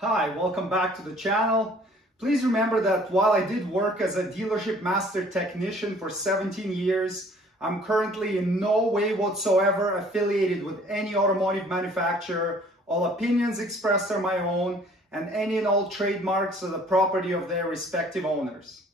Hi, welcome back to the channel. Please remember that while I did work as a dealership master technician for 17 years, I'm currently in no way whatsoever affiliated with any automotive manufacturer. All opinions expressed are my own, and any and all trademarks are the property of their respective owners.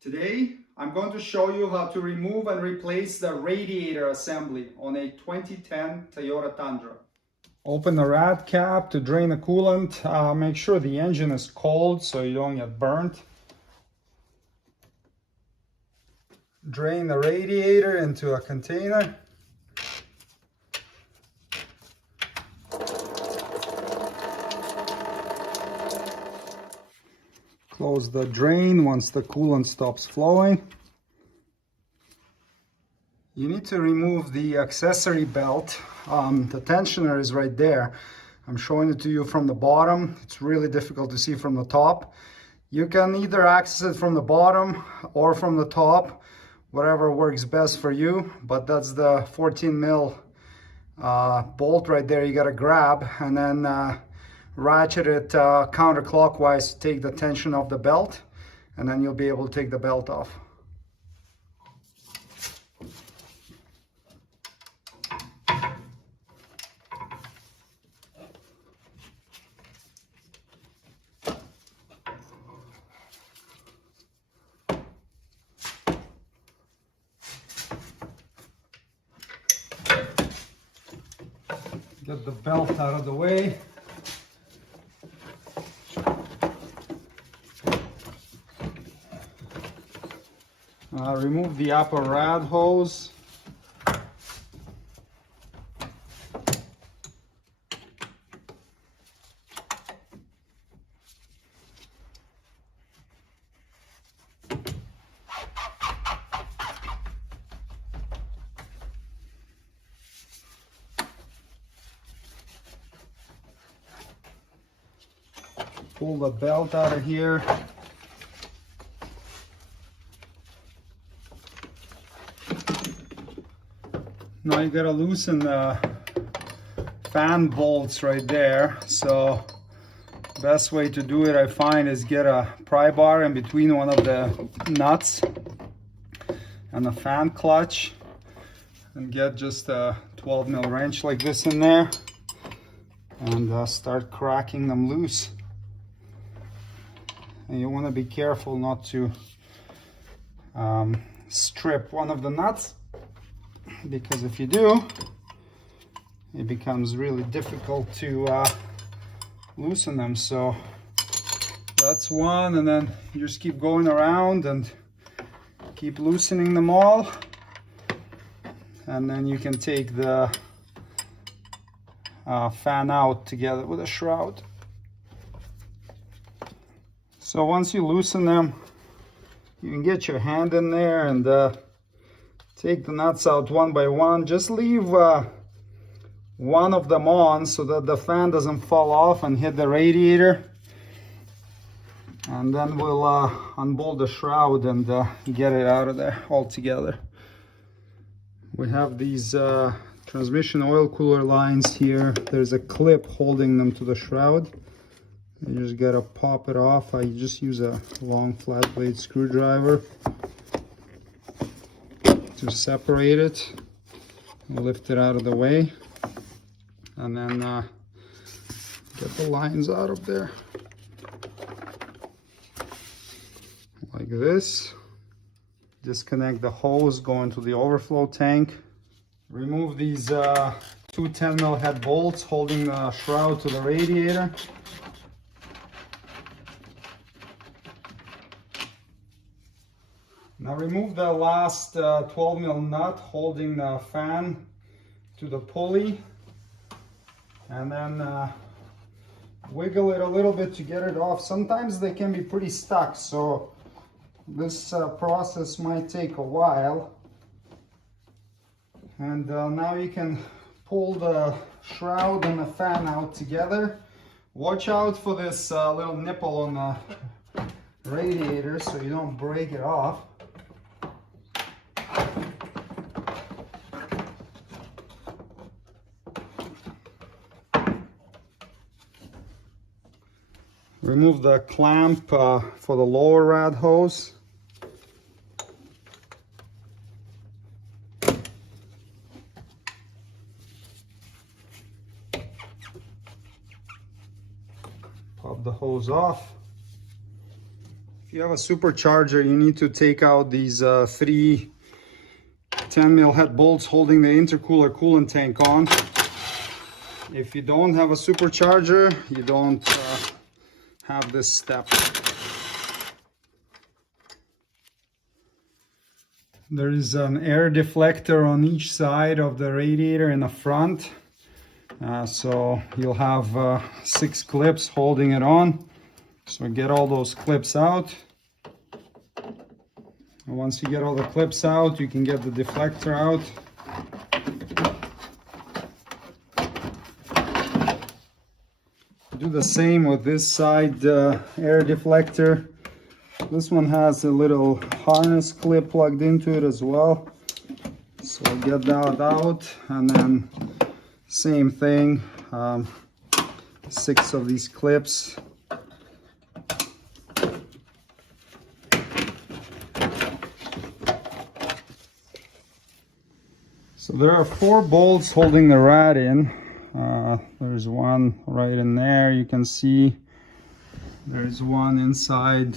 Today, I'm going to show you how to remove and replace the radiator assembly on a 2010 Toyota Tundra. Open the rad cap to drain the coolant. Make sure the engine is cold so you don't get burnt. Drain the radiator into a container. Close the drain once the coolant stops flowing. You need to remove the accessory belt. The tensioner is right there. I'm showing it to you from the bottom. It's really difficult to see from the top. You can either access it from the bottom or from the top, whatever works best for you. But that's the 14 mil bolt right there you gotta grab, and then ratchet it counterclockwise to take the tension off the belt, and then you'll be able to take the belt off. Get the belt out of the way. Remove the upper rad hose. Pull the belt out of here. Now you gotta loosen the fan bolts right there. So best way to do it, I find, is get a pry bar in between one of the nuts and the fan clutch, and get just a 12 mil wrench like this in there, and start cracking them loose. And you want to be careful not to strip one of the nuts, because if you do, it becomes really difficult to loosen them. So that's one, and then you just keep going around and keep loosening them all, and then you can take the fan out together with a shroud. So once you loosen them, you can get your hand in there and take the nuts out one by one. Just leave one of them on so that the fan doesn't fall off and hit the radiator. And then we'll unbolt the shroud and get it out of there altogether. We have these transmission oil cooler lines here. There's a clip holding them to the shroud. You just gotta pop it off. I just use a long flat blade screwdriver to separate it, lift it out of the way, and then get the lines out of there like this. Disconnect the hose going to the overflow tank. Remove these two 10 mil head bolts holding the shroud to the radiator. Now remove the last 12 mil nut holding the fan to the pulley, and then wiggle it a little bit to get it off. Sometimes they can be pretty stuck, so this process might take a while. And now you can pull the shroud and the fan out together. Watch out for this little nipple on the radiator so you don't break it off. Remove the clamp for the lower rad hose. Pop the hose off. If you have a supercharger, you need to take out these three 10mm head bolts holding the intercooler coolant tank on. If you don't have a supercharger, you don't have this step. There is an air deflector on each side of the radiator in the front. So you'll have 6 clips holding it on. So get all those clips out. And once you get all the clips out, you can get the deflector out. Do the same with this side air deflector. This one has a little harness clip plugged into it as well. So get that out, and then same thing, 6 of these clips. So there are 4 bolts holding the rad in. There's one right in there, you can see. There's one inside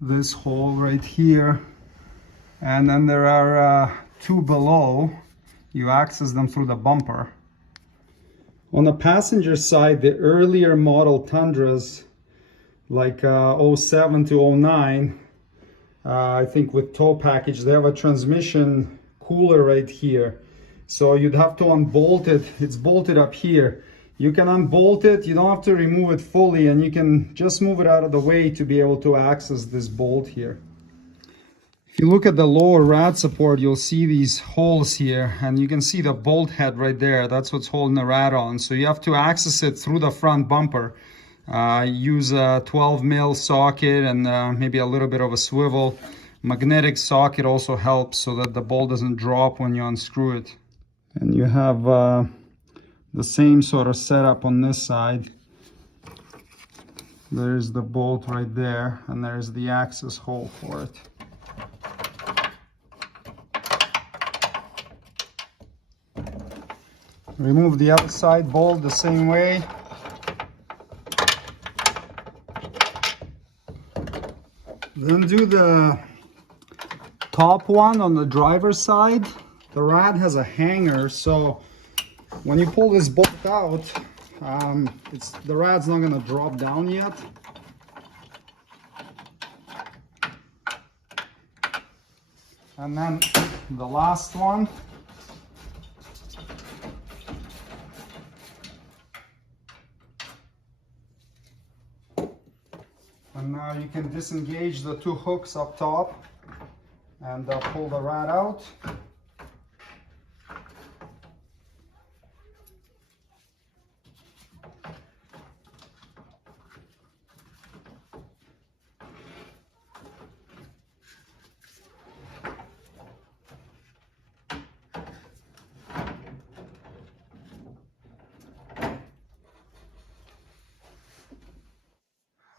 this hole right here. And then there are 2 below. You access them through the bumper. On the passenger side, the earlier model Tundras, like 07 to 09, I think with tow package, they have a transmission cooler right here. So you'd have to unbolt it. It's bolted up here. You can unbolt it, you don't have to remove it fully, and you can just move it out of the way to be able to access this bolt here. If you look at the lower rad support, you'll see these holes here, and you can see the bolt head right there. That's what's holding the rad on. So you have to access it through the front bumper. Use a 12mm socket and maybe a little bit of a swivel. Magnetic socket also helps so that the bolt doesn't drop when you unscrew it. And you have the same sort of setup on this side. There's the bolt right there, and there's the access hole for it. Remove the other side bolt the same way. Then do the top one on the driver's side. The rad has a hanger, so when you pull this bolt out, the rad's not going to drop down yet. And then the last one. And now you can disengage the 2 hooks up top and pull the rad out.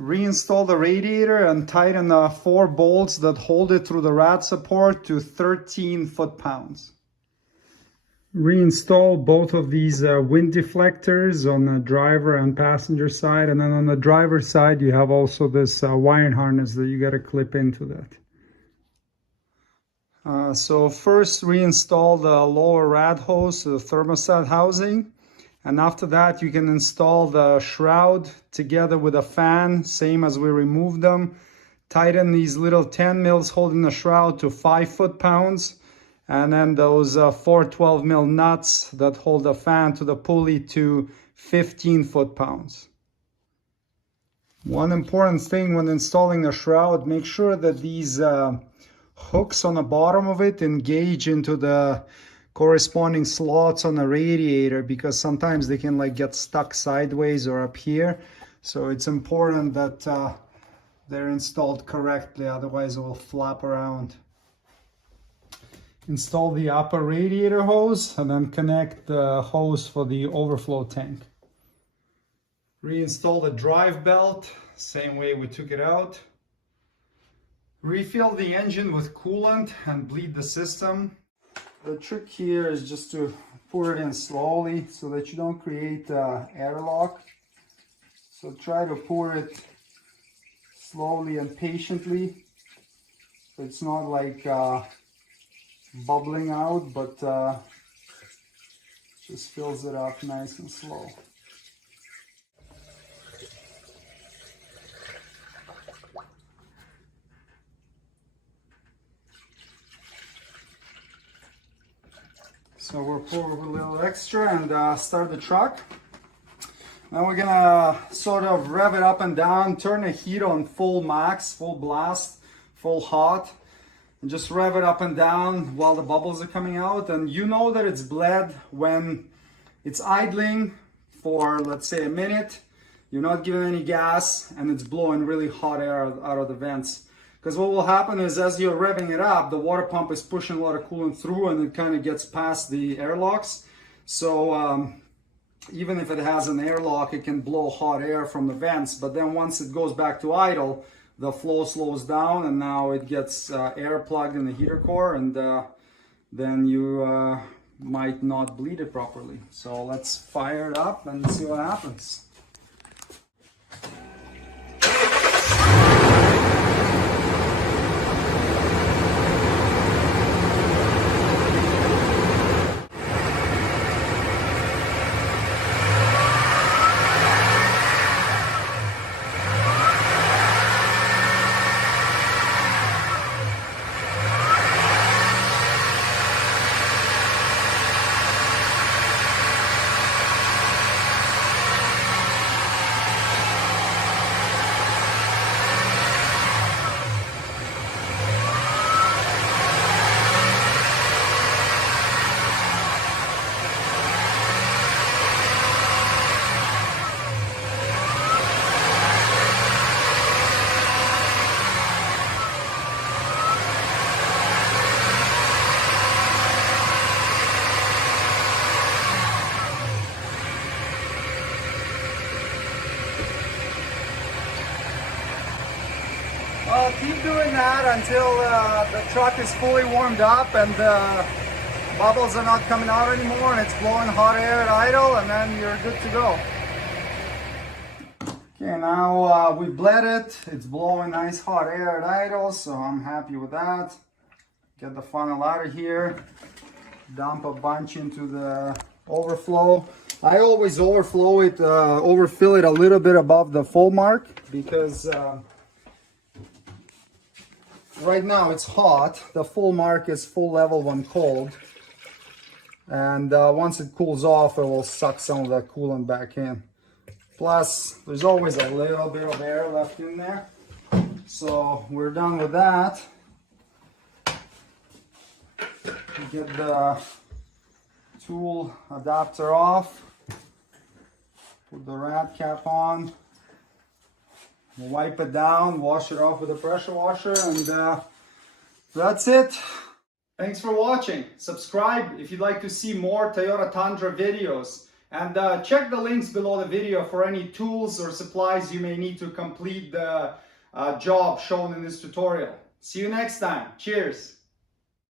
Reinstall the radiator and tighten the 4 bolts that hold it through the rad support to 13 foot-pounds. Reinstall both of these wind deflectors on the driver and passenger side, and then on the driver's side you have also this wiring harness that you got to clip into that. So first reinstall the lower rad hose to the thermostat housing. And after that, you can install the shroud together with a fan, same as we removed them. Tighten these little 10mm holding the shroud to 5 foot-pounds. And then those 4 12mm nuts that hold the fan to the pulley to 15 foot-pounds. One important thing when installing the shroud, make sure that these hooks on the bottom of it engage into the corresponding slots on the radiator, because sometimes they can like get stuck sideways or up here. So it's important that they're installed correctly, otherwise it will flap around. Install the upper radiator hose and then connect the hose for the overflow tank. Reinstall the drive belt, same way we took it out. Refill the engine with coolant and bleed the system. The trick here is just to pour it in slowly so that you don't create airlock. So try to pour it slowly and patiently. So it's not like bubbling out, but just fills it up nice and slow. So we'll pour a little extra and start the truck. Now we're gonna sort of rev it up and down, turn the heat on full max, full blast, full hot, and just rev it up and down while the bubbles are coming out. And you know that it's bled when it's idling for, let's say, a minute. You're not giving any gas and it's blowing really hot air out of the vents. Because what will happen is as you're revving it up, the water pump is pushing a lot of coolant through and it kind of gets past the airlocks. So even if it has an airlock, it can blow hot air from the vents. But then once it goes back to idle, the flow slows down and now it gets air plugged in the heater core, and then you might not bleed it properly. So let's fire it up and see what happens. Keep doing that until the truck is fully warmed up and the bubbles are not coming out anymore and it's blowing hot air at idle, and then you're good to go. Okay, now we bled it. It's blowing nice hot air at idle, so I'm happy with that. Get the funnel out of here. Dump a bunch into the overflow. I always overflow it, overfill it a little bit above the full mark because right now it's hot. The full mark is full level when cold. And once it cools off, it will suck some of that coolant back in. Plus, there's always a little bit of air left in there. So we're done with that. Get the tool adapter off. Put the rat cap on. Wipe it down, wash it off with a pressure washer, and that's it. Thanks for watching. Subscribe if you'd like to see more Toyota Tundra videos. And check the links below the video for any tools or supplies you may need to complete the job shown in this tutorial. See you next time. Cheers.